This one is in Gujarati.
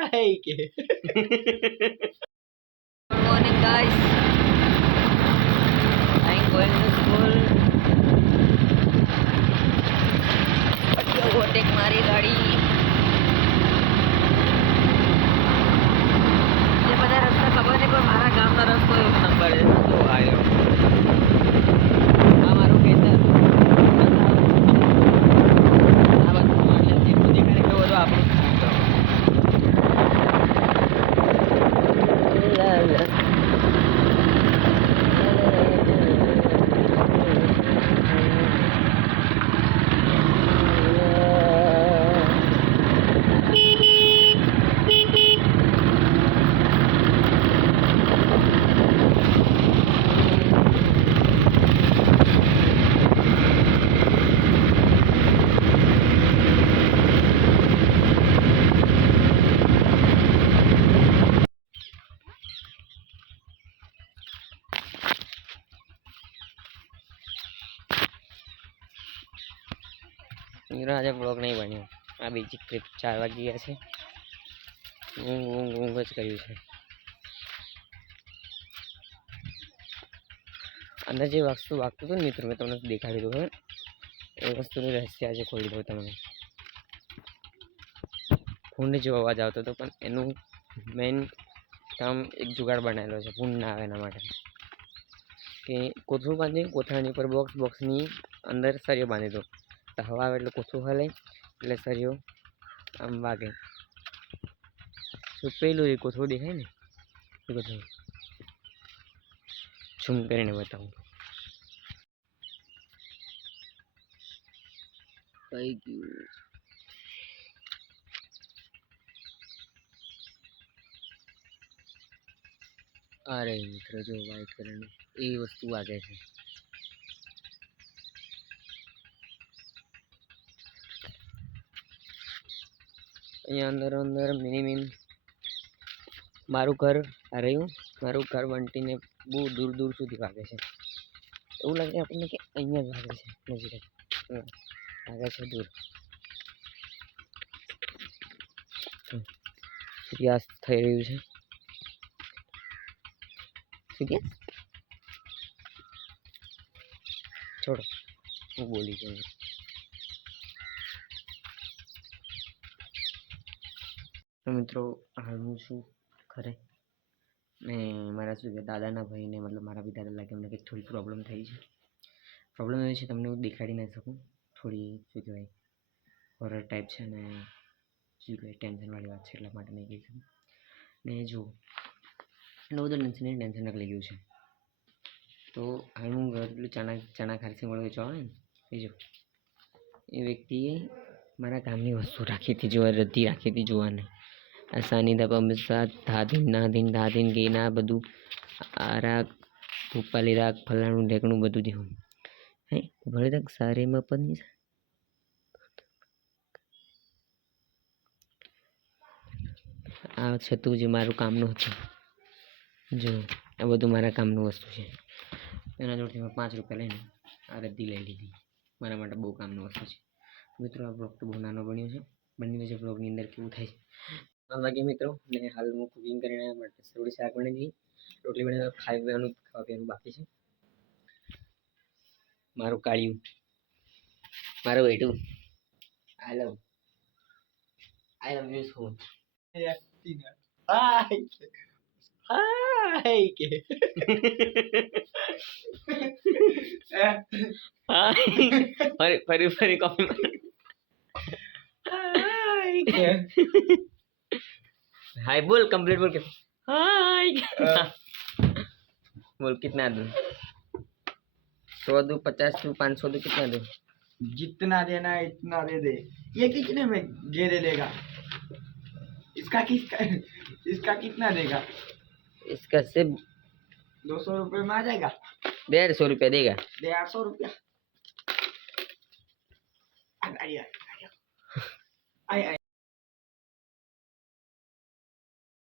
Hi. Good morning, guys. I'm going to school. પછી ઓવરટેક મારી ગાડી. એ બધા રસ્તા ખબર નહીં પણ મારા ગામનો રસ્તો એક નંબર છે. તો આવ્યો આ મારું ખેતર. આ બધું એટલે જેટલું દેખાય એટલું બધું આપણું આજે બ્લોગ નહીં બન્યો. આ બીજી ટ્રીપ 4 વાગી ગયા છે. ઊંઘ જ કર્યું છે. અંદર જે વસ્તુ વાગતું હતું ને મિત્રો મેં તમને દેખાડી દઉં. એ વસ્તુનું રહસ્ય આજે ખોલી દઉં તમને. ફૂંડ જેવો અવાજ આવતો હતો પણ એનું મેઇન કામ એક જુગાડ બનાવેલો છે ફૂંડ ના આવે એના માટે. કે કોથળું બાંધી કોથળાની ઉપર બોક્સની અંદર સળિયો બાંધી દો. હવા આવે એટલે કોથળું હલે એટલે સળિયો આમ વાગે. પેલું એ કોથળું દેખાય ને એ કોથળું ઝૂમ કરીને બતાવું. કઈ ગયું? અરે મિત્રો જો વાઇટ કલરનું એ વસ્તુ વાગે છે. અહીંયા અંદર મિનિમમ મારું ઘર આ રહ્યું. મારું ઘર વંટીને બહુ દૂર દૂર સુધી વાગે છે. એવું લાગે આપણને કે અહીંયા જ વાગે છે. નજીક વાગે છે દૂર. સૂર્યાસ્ત થઈ રહ્યું છે. સૂર્યાસ્ત છોડો હું બોલી જાઉં. મિત્રો હાલ હું છું ઘરે ને મારા શું કે દાદાના ભાઈને મતલબ મારા બી દાદા લાગે એમને કંઈક થોડી પ્રોબ્લેમ થઈ છે. પ્રોબ્લેમ એ છે તમને હું દેખાડી ના શકું. થોડી શું કહેવાય હોરર ટાઈપ છે ને શું કહેવાય ટેન્શનવાળી વાત છે એટલા માટે નહીં કહી શકું. ને જો એટલું બધું ટેન્શન લઈ ગયું છે. તો હાલ હું પેલું ચણા ખારસી મળે વેચવા આવે ને એ જો એ વ્યક્તિએ મારા ગામની વસ્તુ રાખી હતી જોવા રદ્દી રાખી હતી જોવાને. આ સાનિધા પંબસા ધાધીન ગેના બધું આ રાગ ભૂપાલી રાગ ફલાણું ઢેકણું બધું દેવું હે ભલે તક સારેમાં પણ આ છતું જે મારું કામનું હતું જો આ બધું મારા કામનું વસ્તુ છે. એના જોડથી મેં 5 રૂપિયા લઈને આ રદ્દી લઈ લીધી. મારા માટે બહુ કામનું વસ્તુ છે. મિત્રો આ બ્લોગ તો બહુ નાનો બન્યો છે. બની છે બ્લોગની અંદર કેવું થાય છે લાગે મિત્રો. ને હાલ હું કુકિંગ કરીને માટે થોડી શાક બની દીધી. રોટલી બનાવી ખાવા પીવાનું બાકી છે. મારું કાળિયું મારું બેટું I love you so much. Hi. ફરી કોફી हाय बोल कंप्लीट बोल के हाय बोल कितना दूं 100 दूं 50 दूं 500 दूं कितना दूं जितना देना है इतना दे दे. ये कितने में दे देगा? इसका कितना देगा? इसका सिर्फ 200 रुपये में आ जाएगा. 150 रुपया देगा. 150 रुपया. आई